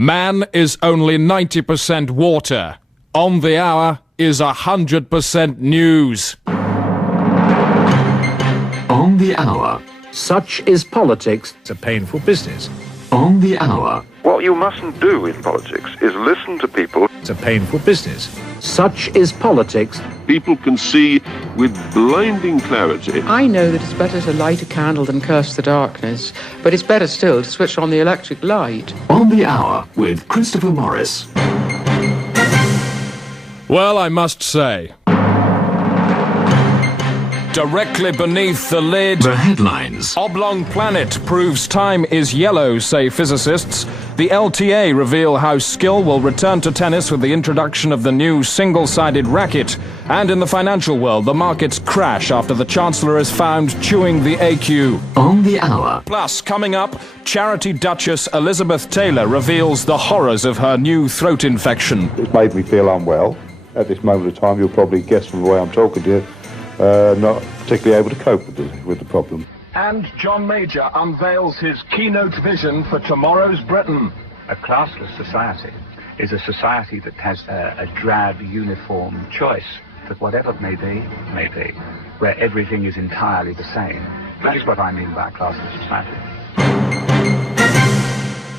Man is only 90% water. On the hour is 100% news. On the hour. Such is politics. It's a painful business. On the hour. What you mustn't do in politics is listen to people. It's a painful business. Such is politics. People can see with blinding clarity. I know that it's better to light a candle than curse the darkness, but it's better still to switch on the electric light. On the hour with Christopher Morris. Well, I must say, directly beneath the lid, The headlines. oblong planet proves time is yellow, say physicists. The LTA reveal how skill will return to tennis with the introduction of the new single-sided racket. And in the financial world, the markets crash after the Chancellor is found chewing the AQ. On the hour. Plus, coming up, charity Duchess Elizabeth Taylor reveals the horrors of her new throat infection. It's made me feel unwell. At this moment of time, you'll probably guess from the way I'm talking to you, not particularly able to cope with the problem. And John Major unveils his keynote vision for tomorrow's Britain. A classless society is a society that has a drab, uniform choice that whatever may be, where everything is entirely the same. That is what I mean by a classless society.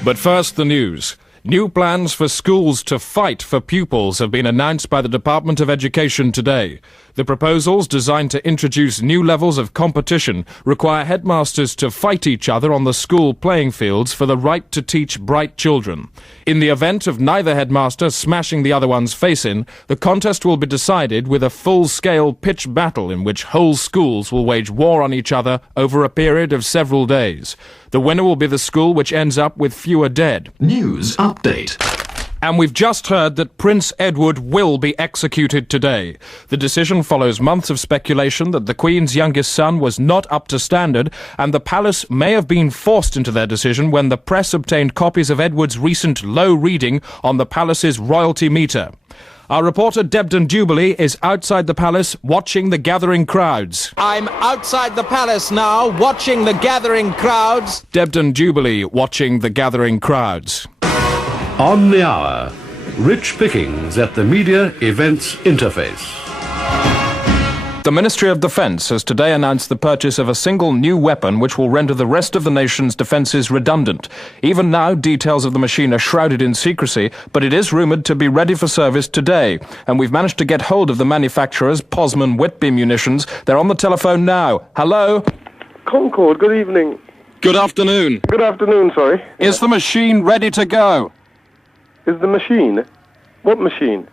But first, the news. New plans for schools to fight for pupils have been announced by the Department of Education today. The proposals, designed to introduce new levels of competition, require headmasters to fight each other on the school playing fields for the right to teach bright children. In the event of neither headmaster smashing the other one's face in, the contest will be decided with a full-scale pitch battle in which whole schools will wage war on each other over a period of several days. The winner will be the school which ends up with fewer dead. News update. And we've just heard that Prince Edward will be executed today. The decision follows months of speculation that the Queen's youngest son was not up to standard, and the palace may have been forced into their decision when the press obtained copies of Edward's recent low reading on the palace's royalty meter. Our reporter Debden Jubilee is outside the palace watching the gathering crowds. I'm outside the palace now, watching the gathering crowds. Debden Jubilee watching the gathering crowds. On the hour, Rich Pickings at the Media Events Interface. The Ministry of Defence has today announced the purchase of a single new weapon which will render the rest of the nation's defences redundant. Even now, details of the machine are shrouded in secrecy, but it is rumoured to be ready for service today. And we've managed to get hold of the manufacturers, Posman Whitby Munitions. They're on the telephone now. Hello? Concord, good evening. Good afternoon. Good afternoon, sorry. Is the machine ready to go? Is the machine? What machine?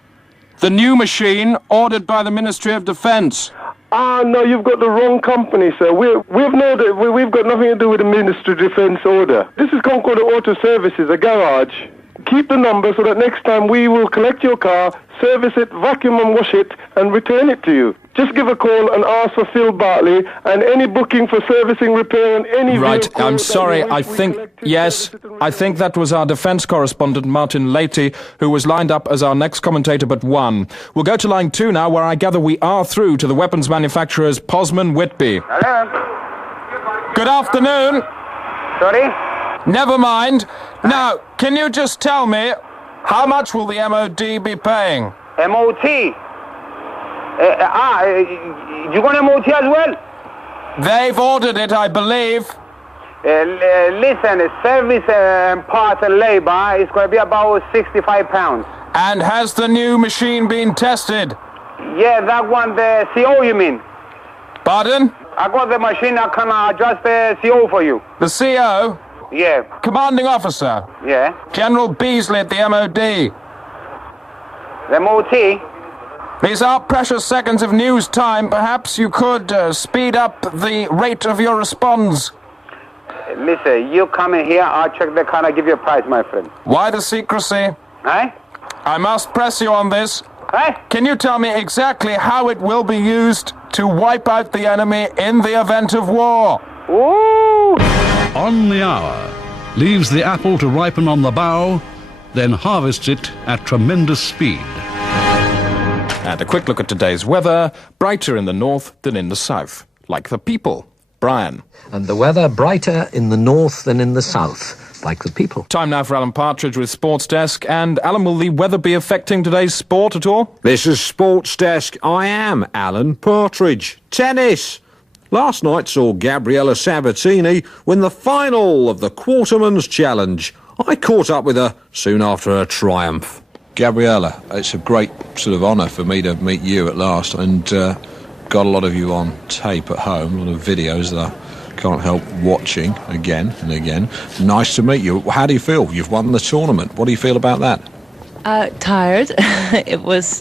The new machine ordered by the Ministry of Defence. Ah, no, you've got the wrong company, sir. We've got nothing to do with the Ministry of Defence order. This is Concord Auto Services, a garage. Keep the number so that next time we will collect your car, service it, vacuum and wash it, and return it to you. Just give a call and ask for Phil Bartley, and any booking for servicing, repair, and any Right, vehicle I'm sorry, I think that was our defence correspondent, Martin Leahy, who was lined up as our next commentator but one. We'll go to line 2 now, where I gather we are through to the weapons manufacturers Posman Whitby. Hello? Good afternoon. Sorry? Never mind. Now, can you just tell me, how much will the MOD be paying? MOT? You want MOT as well? They've ordered it, I believe. Listen, service parts and labour is going to be about £65. And has the new machine been tested? Yeah, that one, the CO you mean? Pardon? I got the machine, I can adjust the CO for you. The CO? Yeah. Commanding officer? Yeah. General Beasley at the MOD. The MOT? These are precious seconds of news time. Perhaps you could speed up the rate of your response. Listen, you come in here, I'll check the car, I'll give you a price, my friend. Why the secrecy? Eh? I must press you on this. Eh? Can you tell me exactly how it will be used to wipe out the enemy in the event of war? Ooh! On the hour, leaves the apple to ripen on the bough, then harvests it at tremendous speed. And a quick look at today's weather. Brighter in the north than in the south. Like the people. Brian. And the weather brighter in the north than in the south. like the people. Time now for Alan Partridge with Sports Desk. And Alan, will the weather be affecting today's sport at all? This is Sports Desk. I am Alan Partridge. Tennis. Last night saw Gabriella Sabatini win the final of the Quarterman's Challenge. I caught up with her soon after her triumph. Gabriella, it's a great sort of honour for me to meet you at last, and got a lot of you on tape at home, a lot of videos that I can't help watching again and again. Nice to meet you. How do you feel? You've won the tournament. What do you feel about that? Tired. It was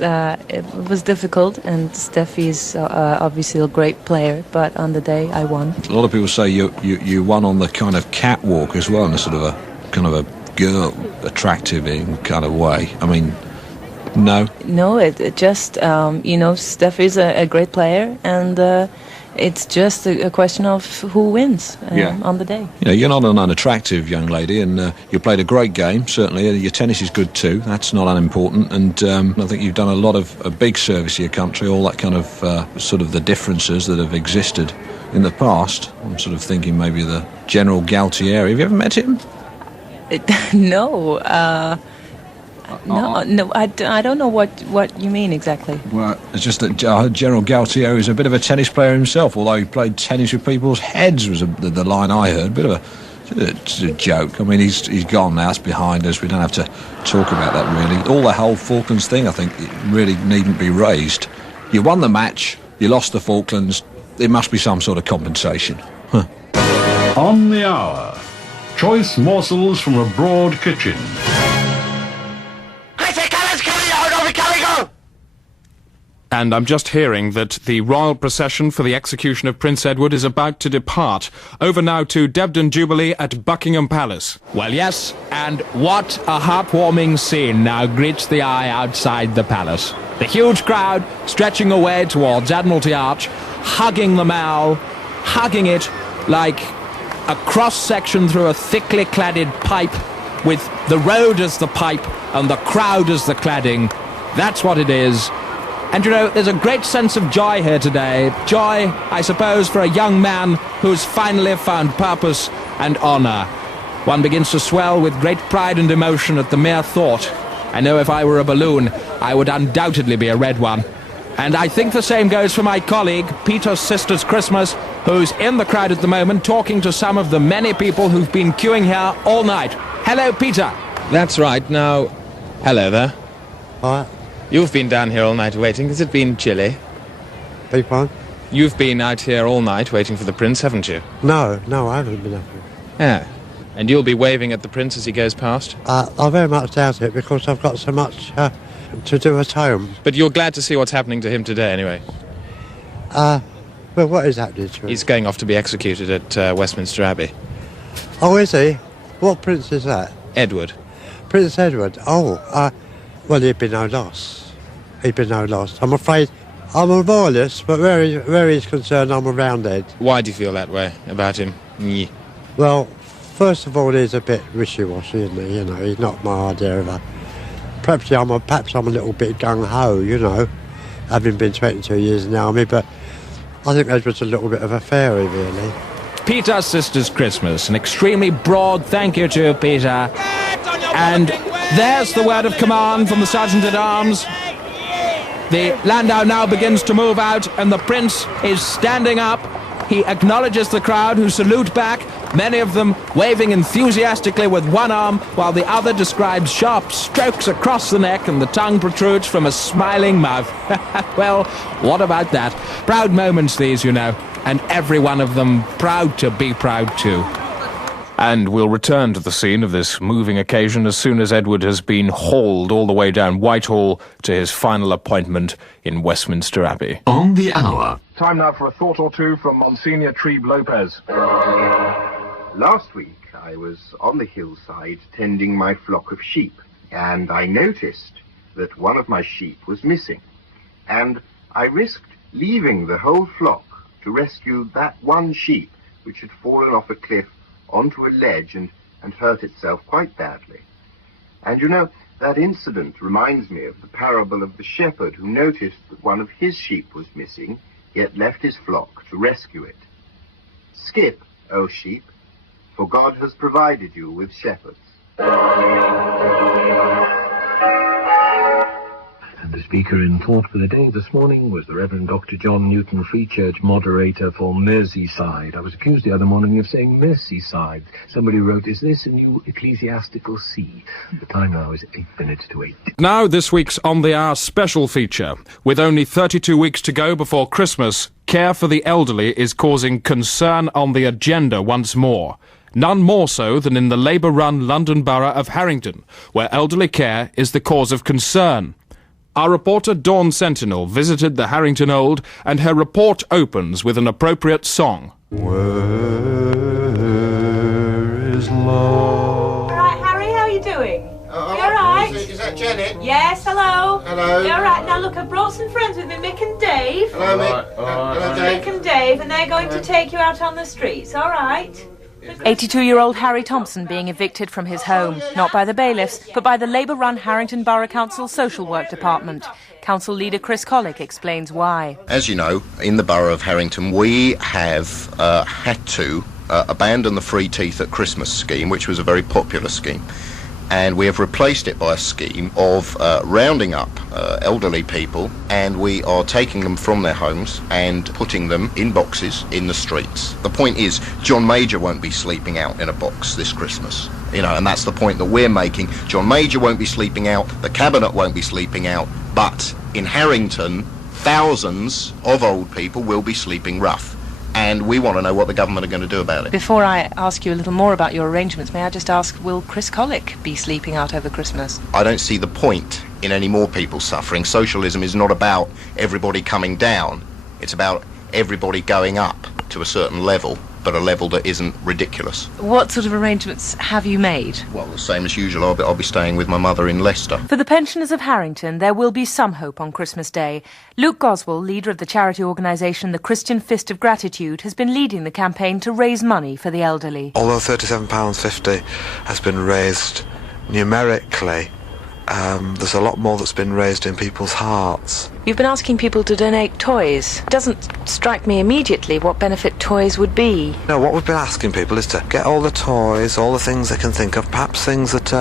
difficult, and Steffi's obviously a great player, but on the day I won. A lot of people say you won on the kind of catwalk as well, in a sort of a girl, attractive kind of way. I mean, no? No, it just, Steffi's a great player, and it's just a question of who wins on the day. You know, you're not an unattractive young lady, and you played a great game, certainly. Your tennis is good too, that's not unimportant, and I think you've done a lot of a big service to your country, all that kind of sort of the differences that have existed in the past. I'm sort of thinking maybe the General Galtieri. Have you ever met him? No, I don't know what you mean exactly. Well, it's just that General Galtieri is a bit of a tennis player himself, although he played tennis with people's heads, was the line I heard. Bit of a joke. I mean, he's gone now, it's behind us, we don't have to talk about that really. All the whole Falklands thing, I think, it really needn't be raised. You won the match, you lost the Falklands, there must be some sort of compensation. Huh. On the hour, choice morsels from a broad kitchen. And I'm just hearing that the royal procession for the execution of Prince Edward is about to depart. Over now to Debden Jubilee at Buckingham Palace. Well, yes, and what a heartwarming scene now greets the eye outside the palace. The huge crowd stretching away towards Admiralty Arch, hugging the Mall, hugging it like a cross-section through a thickly cladded pipe, with the road as the pipe and the crowd as the cladding. That's what it is. And you know, there's a great sense of joy here today. Joy, I suppose, for a young man who's finally found purpose and honour. One begins to swell with great pride and emotion at the mere thought. I know if I were a balloon, I would undoubtedly be a red one. And I think the same goes for my colleague, Peter's Sisters Christmas, who's in the crowd at the moment talking to some of the many people who've been queuing here all night. Hello, Peter. That's right. Now, hello there. Hi. You've been down here all night waiting. Has it been chilly? Big one? You've been out here all night waiting for the Prince, haven't you? No, I haven't been up here. Yeah. And you'll be waving at the Prince as he goes past? I very much doubt it, because I've got so much to do at home. But you're glad to see what's happening to him today, anyway? Well, what is happening to him? He's going off to be executed at Westminster Abbey. Oh, is he? What prince is that? Edward. Prince Edward? Oh, well, he'd be no loss. He'd be no loss. I'm afraid I'm a royalist, but where he's concerned, I'm a roundhead. Why do you feel that way about him? Nyeh. Well, first of all, he's a bit wishy-washy, isn't he? You know, he's not my idea of a... Perhaps I'm a little bit gung-ho, you know, having been 22 years in the army, but I think Edward's a little bit of a fairy, really. Peter's Sisters Christmas, an extremely broad thank you to Peter. And there's the word of command from the Sergeant-at-Arms. The landau now begins to move out, and the Prince is standing up. He acknowledges the crowd, who salute back, many of them waving enthusiastically with one arm, while the other describes sharp strokes across the neck and the tongue protrudes from a smiling mouth. Well, what about that? Proud moments these, you know, and every one of them proud to be proud too. And we'll return to the scene of this moving occasion as soon as Edward has been hauled all the way down Whitehall to his final appointment in Westminster Abbey. On the hour. Time now for a thought or two from Monsignor Trebe Lopez. Last week I was on the hillside tending my flock of sheep, and I noticed that one of my sheep was missing, and I risked leaving the whole flock to rescue that one sheep which had fallen off a cliff onto a ledge and hurt itself quite badly. And you know, that incident reminds me of the parable of the shepherd who noticed that one of his sheep was missing, yet left his flock to rescue it. Skip, O sheep, for God has provided you with shepherds. And the speaker in Thought for the Day this morning was the Reverend Dr. John Newton, Free Church moderator for Merseyside. I was accused the other morning of saying Merseyside. Somebody wrote, "Is this a new ecclesiastical see?" The time now is 8 minutes to 8. Now this week's On the Hour special feature. With only 32 weeks to go before Christmas, care for the elderly is causing concern on the agenda once more. None more so than in the Labour-run London borough of Harrington, where elderly care is the cause of concern. Our reporter Dawn Sentinel visited the Harrington Old, and her report opens with an appropriate song. Where is love? All right, Harry, how are you doing? You all right? Is that Janet? Yes, hello. Hello. You all right? Now, look, I've brought some friends with me, Mick and Dave. Hello, Mick. Hello, Dave. Mick and Dave, and they're going to take you out on the streets, all right? 82-year-old Harry Thompson being evicted from his home, not by the bailiffs, but by the Labour-run Harrington Borough Council Social Work Department. Council leader Chris Collick explains why. As you know, in the Borough of Harrington, we have had to abandon the free teeth at Christmas scheme, which was a very popular scheme. And we have replaced it by a scheme of rounding up elderly people, and we are taking them from their homes and putting them in boxes in the streets. The point is, John Major won't be sleeping out in a box this Christmas. You know, and that's the point that we're making. John Major won't be sleeping out, the Cabinet won't be sleeping out, but in Harrington, thousands of old people will be sleeping rough. And we want to know what the government are going to do about it. Before I ask you a little more about your arrangements, may I just ask, will Chris Collick be sleeping out over Christmas? I don't see the point in any more people suffering. Socialism is not about everybody coming down. It's about everybody going up to a certain level, but a level that isn't ridiculous. What sort of arrangements have you made? Well, the same as usual. I'll be staying with my mother in Leicester. For the pensioners of Harrington, there will be some hope on Christmas Day. Luke Goswell, leader of the charity organisation The Christian Fist of Gratitude, has been leading the campaign to raise money for the elderly. Although £37.50 has been raised numerically, there's a lot more that's been raised in people's hearts. You've been asking people to donate toys. It doesn't strike me immediately what benefit toys would be. No, what we've been asking people is to get all the toys, all the things they can think of, perhaps things that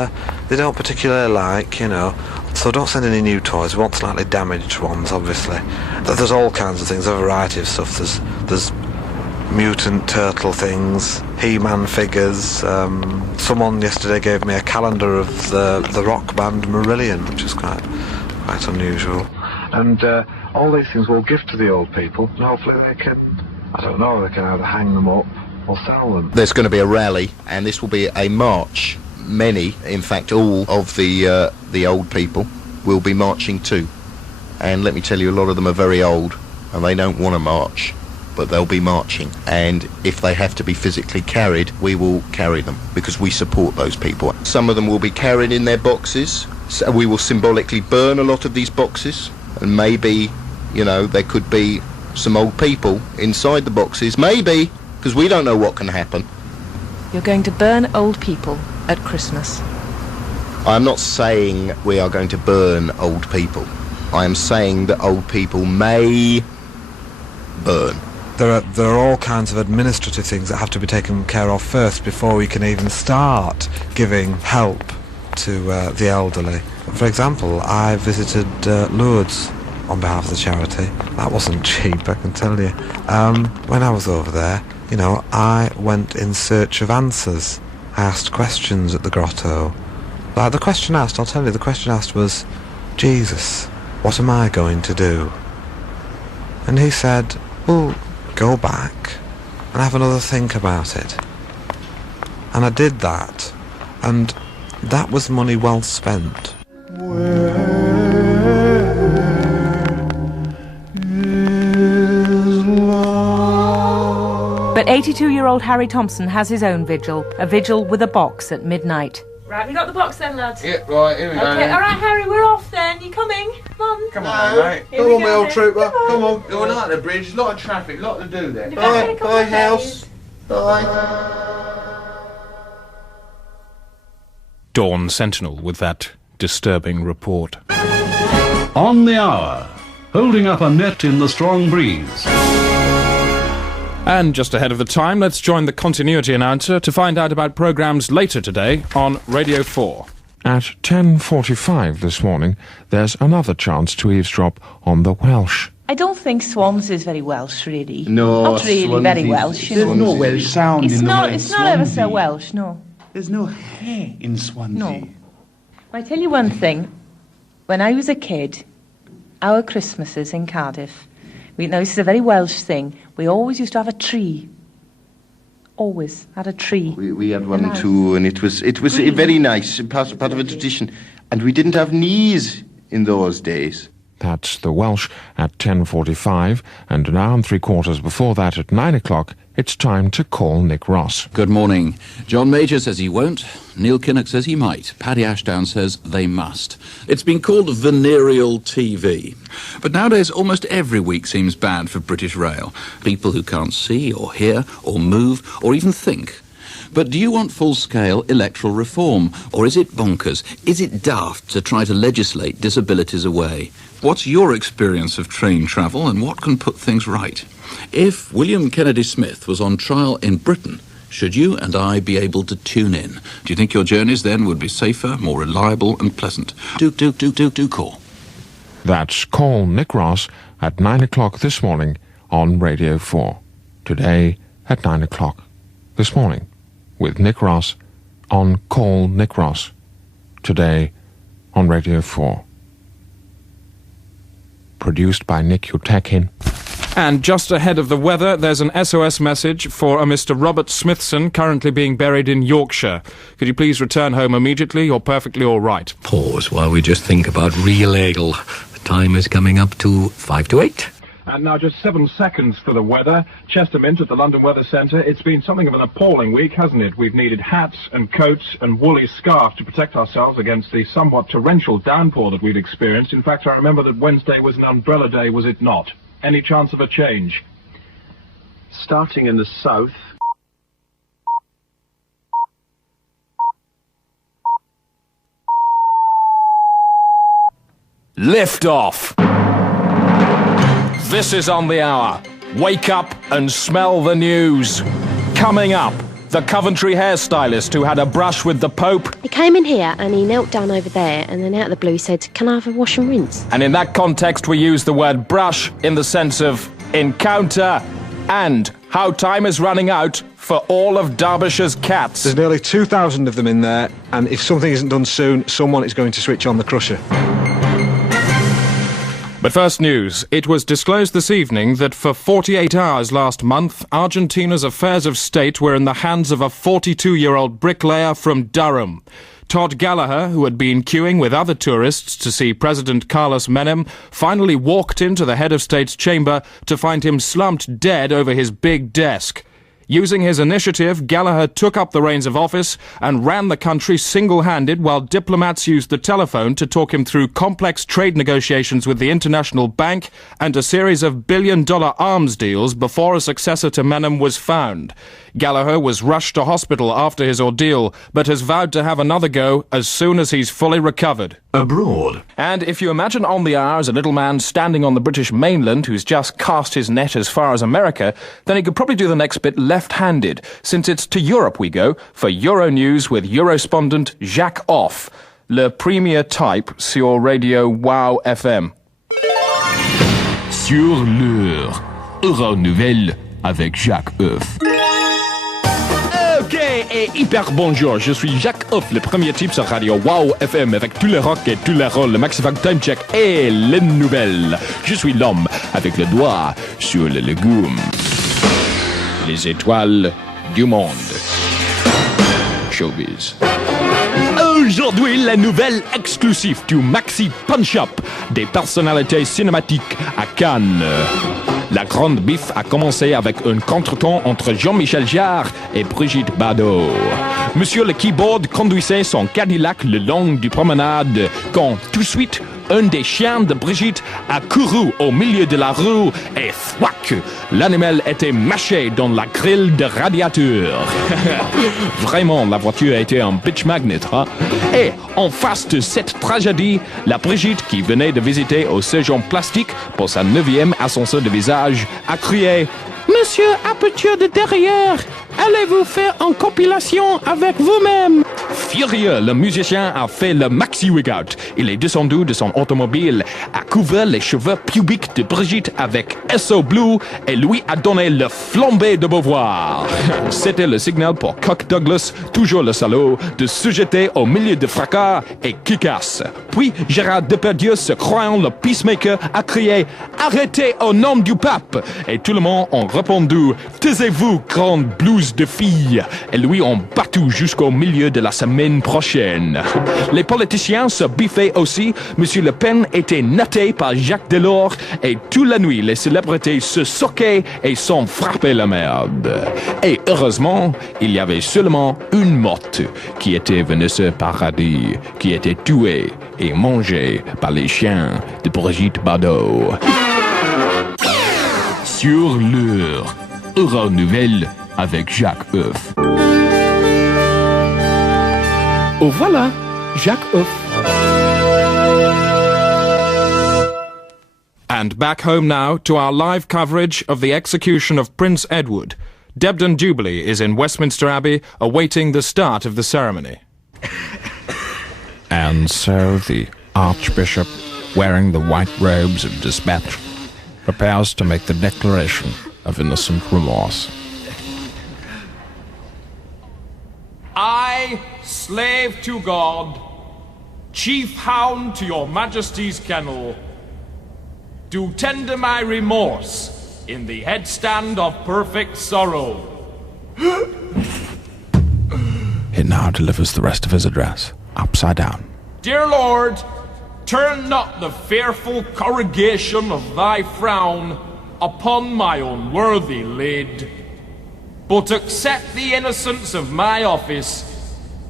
they don't particularly like, you know. So don't send any new toys. We want slightly damaged ones, obviously. There's all kinds of things, a variety of stuff. There's mutant turtle things, He-Man figures. Someone yesterday gave me a calendar of the rock band Marillion, which is quite unusual. And all these things we'll give to the old people, and hopefully they can, I don't know, they can either hang them up or sell them. There's going to be a rally, and this will be a march. Many, in fact all of the old people will be marching too. And let me tell you, a lot of them are very old, and they don't want to march, but they'll be marching. And if they have to be physically carried, we will carry them, because we support those people. Some of them will be carried in their boxes, so we will symbolically burn a lot of these boxes, and maybe, you know, there could be some old people inside the boxes, maybe, because we don't know what can happen. You're going to burn old people at Christmas. I'm not saying we are going to burn old people. I am saying that old people may burn. There are all kinds of administrative things that have to be taken care of first before we can even start giving help to the elderly. For example, I visited Lourdes on behalf of the charity. That wasn't cheap, I can tell you. When I was over there, you know, I went in search of answers. I asked questions at the grotto. Like the question asked, I'll tell you, the question asked was, Jesus, what am I going to do? And he said, well, go back and have another think about it. And I did that, and that was money well spent. But 82-year-old Harry Thompson has his own vigil, a vigil with a box at midnight. Right, we got the box then, lads. Yeah, right, here we go. Okay, all right, Harry, we're off then. You coming? Come on. Come on, mate. Come on, my old trooper. Come on. Going out the bridge, a lot of traffic, a lot to do there. Bye, house. Bye. Dawn Sentinel with that disturbing report. On the hour, holding up a net in the strong breeze. And just ahead of the time, let's join the continuity announcer to find out about programmes later today on Radio 4. At 10:45 this morning, there's another chance to eavesdrop on the Welsh. I don't think Swans is very Welsh, really. No, not really Swansea- very Welsh. You There's know. no Welsh sound It's in the not. word It's not ever so Swansea. Welsh. No. There's no hair in Swansea. No. I tell you one thing. When I was a kid, our Christmases in Cardiff, now this is a very Welsh thing. We always used to have a tree. Always had a tree. We had one too, and it was very nice, part of a tradition. And we didn't have knees in those days. That's the Welsh at 10:45, and an hour and 3/4 before that at 9 o'clock, it's time to call Nick Ross. Good morning. John Major says he won't. Neil Kinnock says he might. Paddy Ashdown says they must. It's been called venereal TV. But nowadays, almost every week seems bad for British Rail. People who can't see or hear or move or even think. But do you want full-scale electoral reform? Or is it bonkers? Is it daft to try to legislate disabilities away? What's your experience of train travel and what can put things right? If William Kennedy Smith was on trial in Britain, should you and I be able to tune in? Do you think your journeys then would be safer, more reliable and pleasant? Do call. That's Call Nick Ross at 9 o'clock this morning on Radio 4. Today at 9 o'clock this morning with Nick Ross on Call Nick Ross. Today on Radio 4. Produced by Nick Utekin. And just ahead of the weather, there's an SOS message for a Mr. Robert Smithson currently being buried in Yorkshire. Could you please return home immediately? You're perfectly all right. Pause while we just think about real ale. The time is coming up to 5 to 8. And now just 7 seconds for the weather. Chester Mint at the London Weather Centre. It's been something of an appalling week, hasn't it? We've needed hats and coats and woolly scarves to protect ourselves against the somewhat torrential downpour that we've experienced. In fact, I remember that Wednesday was an umbrella day, was it not? Any chance of a change? Starting in the south. Lift off! This is On the Hour. Wake up and smell the news. Coming up, the Coventry hairstylist who had a brush with the Pope. He came in here and he knelt down over there and then out of the blue he said, "Can I have a wash and rinse?" And in that context, we use the word brush in the sense of encounter and how time is running out for all of Derbyshire's cats. There's nearly 2,000 of them in there, and if something isn't done soon, someone is going to switch on the crusher. But first news, it was disclosed this evening that for 48 hours last month, Argentina's affairs of state were in the hands of a 42-year-old bricklayer from Durham. Todd Gallagher, who had been queuing with other tourists to see President Carlos Menem, finally walked into the head of state's chamber to find him slumped dead over his big desk. Using his initiative, Gallagher took up the reins of office and ran the country single-handed while diplomats used the telephone to talk him through complex trade negotiations with the International Bank and a series of billion-dollar arms deals before a successor to Menem was found. Gallagher was rushed to hospital after his ordeal, but has vowed to have another go as soon as he's fully recovered. Abroad. And if you imagine On the Hour as a little man standing on the British mainland who's just cast his net as far as America, then he could probably do the next bit left-handed, since it's to Europe we go for Euronews with Eurespondent Jacques Off, le premier type sur Radio Wow FM. Sur l'heure, Euronouvelle avec Jacques Off. Ok, et hyper bonjour, je suis Jacques Off, le premier type sur Radio Wow FM avec tous les rock et tous les rôles, le Maximum Time Check et les nouvelles. Je suis l'homme avec le doigt sur les légumes. Les étoiles du monde. Showbiz. Aujourd'hui, la nouvelle exclusive du Maxi Punch-Up des personnalités cinématiques à Cannes. La grande bif a commencé avec un contretemps entre Jean-Michel Jarre et Brigitte Bardot. Monsieur le keyboard conduisait son Cadillac le long du promenade quand, tout de suite, un des chiens de Brigitte a couru au milieu de la rue et fouac, l'animal était mâché dans la grille de radiateur. Vraiment, la voiture était un bitch magnet, hein? Et en face de cette tragédie, la Brigitte, qui venait de visiter au séjour plastique pour sa 9e ascenseur de visage, a crié « Mais Monsieur Aperture de derrière, allez-vous faire une compilation avec vous-même? Furieux, le musicien a fait le maxi workout. Il est descendu de son automobile, a couvert les cheveux pubiques de Brigitte avec SO Blue et lui a donné le flambé de Beauvoir. C'était le signal pour Cock Douglas, toujours le salaud, de se jeter au milieu de fracas et kick-ass. Puis Gérard Depardieu, se croyant le peacemaker, a crié « Arrêtez au nom du pape !» Et tout le monde a répondu « Taisez-vous, grande blouse de fille !» Et lui ont battu jusqu'au milieu de la semaine prochaine. Les politiciens se biffaient aussi. Monsieur Le Pen était naté par Jacques Delors et toute la nuit, les célébrités se soquaient et s'en frappaient la merde. Et heureusement, il y avait seulement une morte qui était Vanessa Paradis, qui était tuée et mangée par les chiens de Brigitte Bardot. Sur l'heure, Euro Nouvelle avec Jacques Oeuf. Oh voilà, Jacques Oeuf. And back home now to our live coverage of the execution of Prince Edward. Debden Jubilee is in Westminster Abbey awaiting the start of the ceremony. And so the Archbishop, wearing the white robes of dispatch, prepares to make the declaration of innocent remorse. I, slave to God, chief hound to your majesty's kennel, do tender my remorse in the headstand of perfect sorrow. He now delivers the rest of his address, upside down. Dear Lord, turn not the fearful corrugation of thy frown upon my unworthy lid, but accept the innocence of my office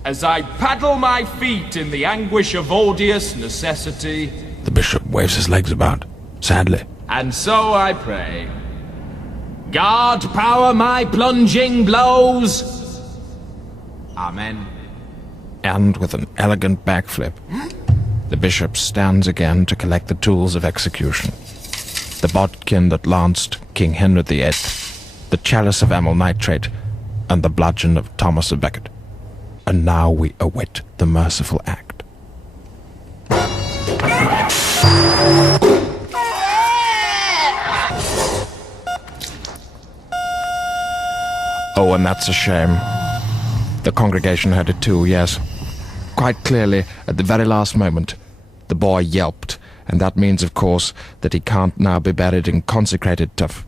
as I paddle my feet in the anguish of odious necessity. The bishop waves his legs about, sadly. And so I pray. God power my plunging blows. Amen. And with an elegant backflip, the bishop stands again to collect the tools of execution. The bodkin that lanced King Henry VIII, the chalice of amyl nitrate, and the bludgeon of Thomas a Becket. And now we await the merciful act. Oh, and that's a shame. The congregation heard it too, yes. Quite clearly, at the very last moment, the boy yelped, and that means, of course, that he can't now be buried in consecrated turf,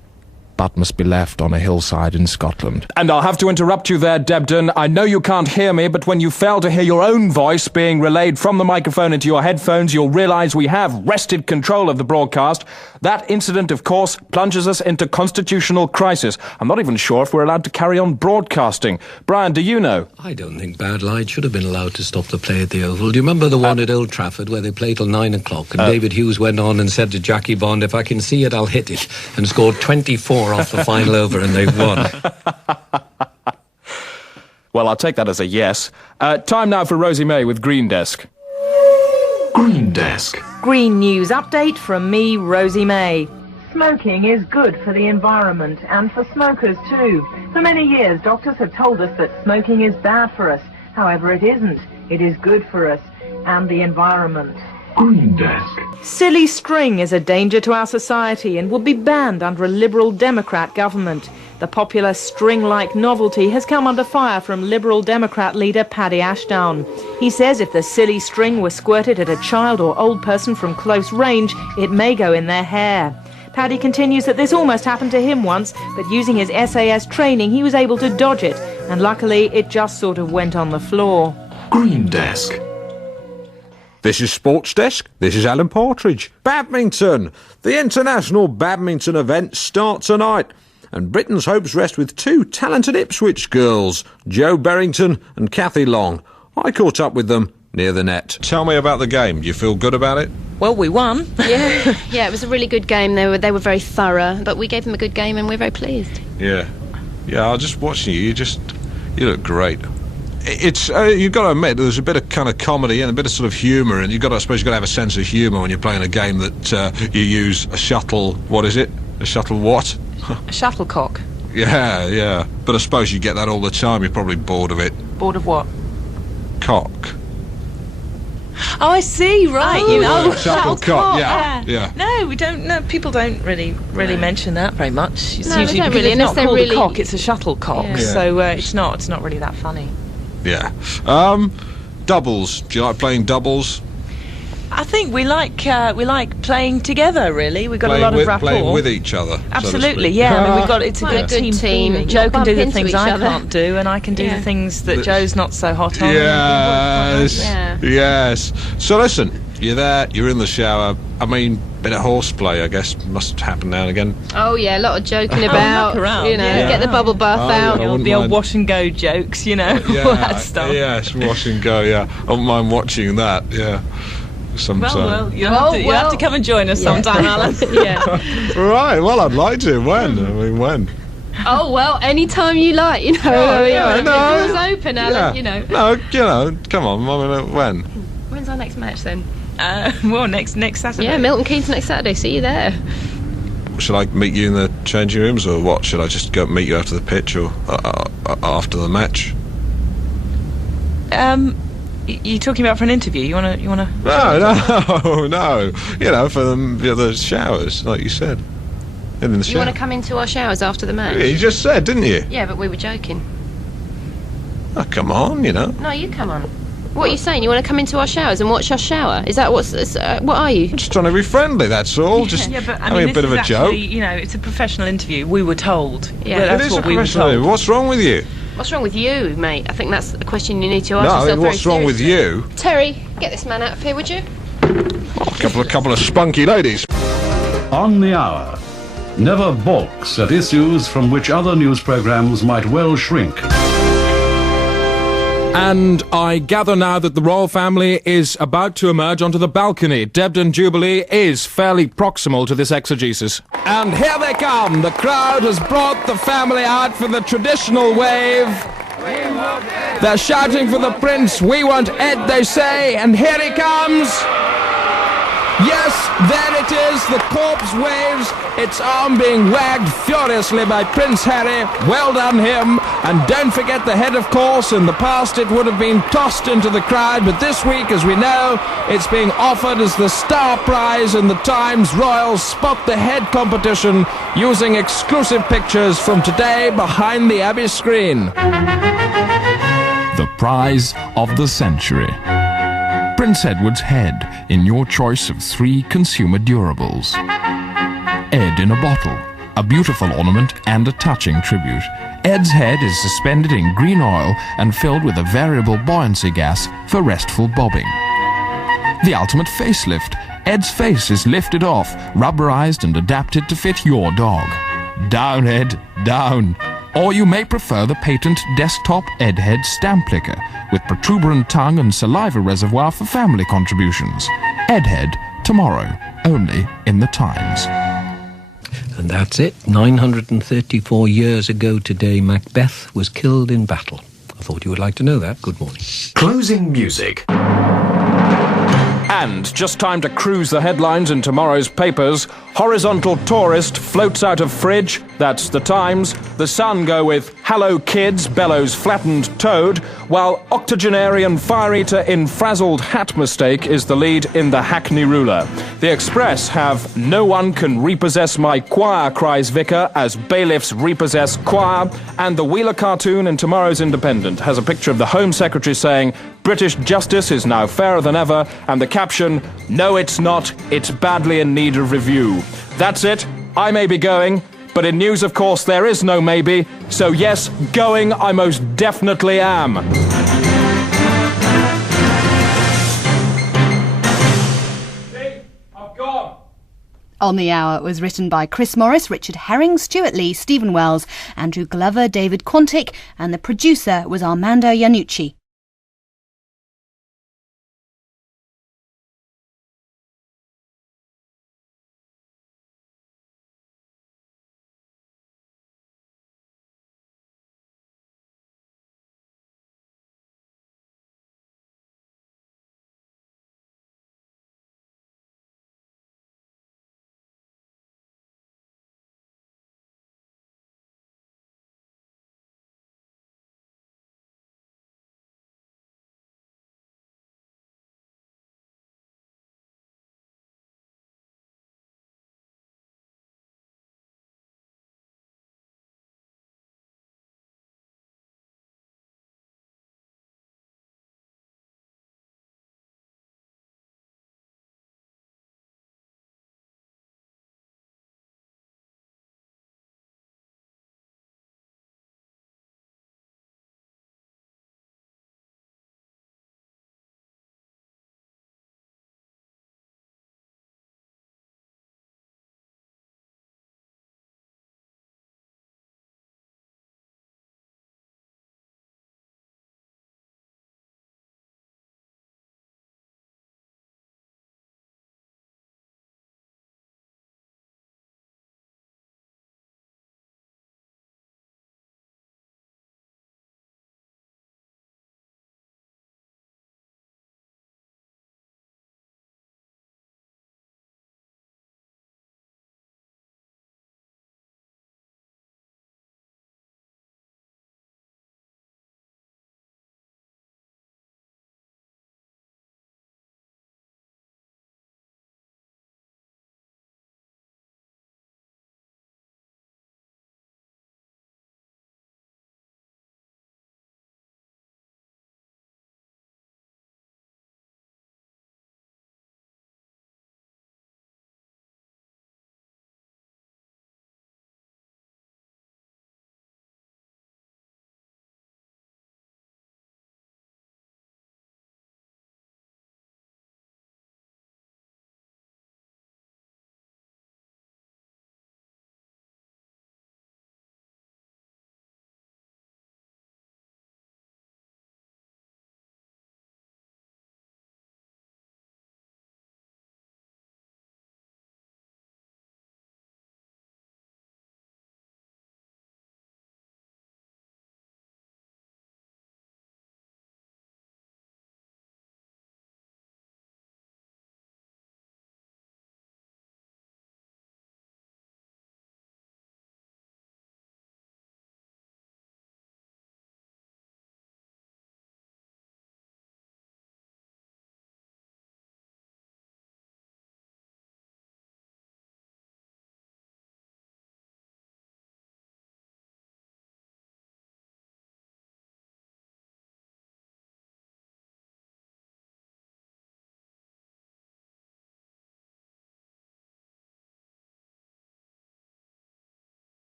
but must be left on a hillside in Scotland. And I'll have to interrupt you there, Debden. I know you can't hear me, but when you fail to hear your own voice being relayed from the microphone into your headphones, you'll realise we have wrested control of the broadcast. That incident, of course, plunges us into constitutional crisis. I'm not even sure if we're allowed to carry on broadcasting. Brian, do you know? I don't think Bad Light should have been allowed to stop the play at the Oval. Do you remember the one at Old Trafford where they played till 9 o'clock and David Hughes went on and said to Jackie Bond, if I can see it, I'll hit it, and scored 24 off the final over and they won. Well, I'll take that as a yes. Time now for Rosie May with Green Desk. Green Desk. Green News update from me, Rosie May. Smoking is good for the environment and for smokers too. For many years, doctors have told us that smoking is bad for us. However, it isn't. It is good for us and the environment. Green Desk. Silly string is a danger to our society and would be banned under a Liberal Democrat government. The popular string-like novelty has come under fire from Liberal Democrat leader Paddy Ashdown. He says if the silly string were squirted at a child or old person from close range, it may go in their hair. Paddy continues that this almost happened to him once, but using his SAS training, he was able to dodge it, and luckily it just sort of went on the floor. Green Desk. This is Sports Desk. This is Alan Partridge. Badminton. The international badminton event starts tonight, and Britain's hopes rest with two talented Ipswich girls, Jo Berrington and Kathy Long. I caught up with them near the net. Tell me about the game. Do you feel good about it? Well, we won. Yeah, it was a really good game. They were very thorough, but we gave them a good game and we're very pleased. Yeah, I was just watching you. You look great. It's you've got to admit there's a bit of kind of comedy and a bit of sort of humour, and I suppose you've got to have a sense of humour when you're playing a game that you use a shuttle. What is it? A shuttle what? A shuttlecock. Yeah. But I suppose you get that all the time. You're probably bored of it. Bored of what? Cock. Oh, I see. Right. Oh, you know, shuttlecock. Yeah. No, we don't. No, people don't really mention that very much. It's No, they usually don't because really, it's unless not they're called really- a cock. It's a shuttlecock. Yeah. So it's not really that funny. Yeah. Doubles. Do you like playing doubles? I think we like playing together. Really, we've got Playing a lot of with, rapport. Playing with each other. Absolutely, yeah. I mean, we've got it's a Quite good team. Not Joe can bump do the into things each I other. can't do, and I can do the things that Joe's not so hot on. Yes. Yeah. Yes. So listen, you're there. You're in the shower. I mean, bit of horseplay, I guess, must happen now and again. Oh yeah, a lot of joking about. Muck around, you know, yeah. get the bubble bath out. I wouldn't The old mind. wash and go jokes, you know, all that stuff. Yes, wash and go. Yeah, I wouldn't mind watching that. Yeah. Sometime. Well, you have to come and join us sometime, Alan. Yeah. Right. Well, I'd like to. When? I mean, when? Oh well, anytime you like, you know. The door's open, Alan. You know. No, come on. I mean, when? When's our next match then? Well, next Saturday. Yeah, Milton Keynes next Saturday. See you there. Should I meet you in the changing rooms, or what? Should I just go meet you after the pitch, or after the match? You talking about for an interview? You wanna? No. You know, for the showers, like you said. In the You shower. want to come into our showers after the match? You just said, didn't you? Yeah, but we were joking. Oh, come on, you know. No, you come on. What are you saying? You want to come into our showers and watch us shower? Is that what are you? Just trying to be friendly, that's all. Just Yeah, but I having mean, a bit of this a is joke. actually, you know, it's a professional interview. We were told. Yeah. Well, It that's is a what we were professional. told. What's wrong with you? What's wrong with you, mate? I think that's a question you need to ask No, yourself what's very wrong with seriously. you? Terry, get this man out of here, would you? A couple of spunky ladies. On the Hour never balks at issues from which other news programmes might well shrink. And I gather now that the royal family is about to emerge onto the balcony. Debden Jubilee is fairly proximal to this exegesis. And here they come. The crowd has brought the family out for the traditional wave. They're shouting for the prince. We want Ed, they say. And here he comes. Yes, there it is. The corpse waves, its arm being wagged furiously by Prince Harry. Well done him. And don't forget the head, of course. In the past it would have been tossed into the crowd, but this week, as we know, it's being offered as the star prize in the Times Royal Spot the Head competition, using exclusive pictures from today behind the Abbey screen. The prize of the century. Prince Edward's head in your choice of 3 consumer durables. Ed in a bottle, a beautiful ornament and a touching tribute. Ed's head is suspended in green oil and filled with a variable buoyancy gas for restful bobbing. The ultimate facelift. Ed's face is lifted off, rubberized and adapted to fit your dog. Down, Ed, down. Or you may prefer the patent desktop Ed Head stamp clicker with protuberant tongue and saliva reservoir for family contributions. Ed Head, tomorrow, only in the Times. And that's it. 934 years ago today, Macbeth was killed in battle. I thought you would like to know that. Good morning. Closing music. And just time to cruise the headlines in tomorrow's papers. Horizontal tourist floats out of fridge. That's the Times. The Sun go with Hello Kids bellows flattened toad, while octogenarian fire eater in frazzled hat mistake is the lead in the Hackney Ruler. The Express have No one can repossess my choir, cries vicar, as bailiffs repossess choir. And the Wheeler cartoon in tomorrow's Independent has a picture of the Home Secretary saying British justice is now fairer than ever, and the caption, no it's not, it's badly in need of review. That's it. I may be going, but in news, of course, there is no maybe. So yes, going I most definitely am. See, I've gone. On the Hour was written by Chris Morris, Richard Herring, Stuart Lee, Stephen Wells, Andrew Glover, David Quantick, and the producer was Armando Iannucci.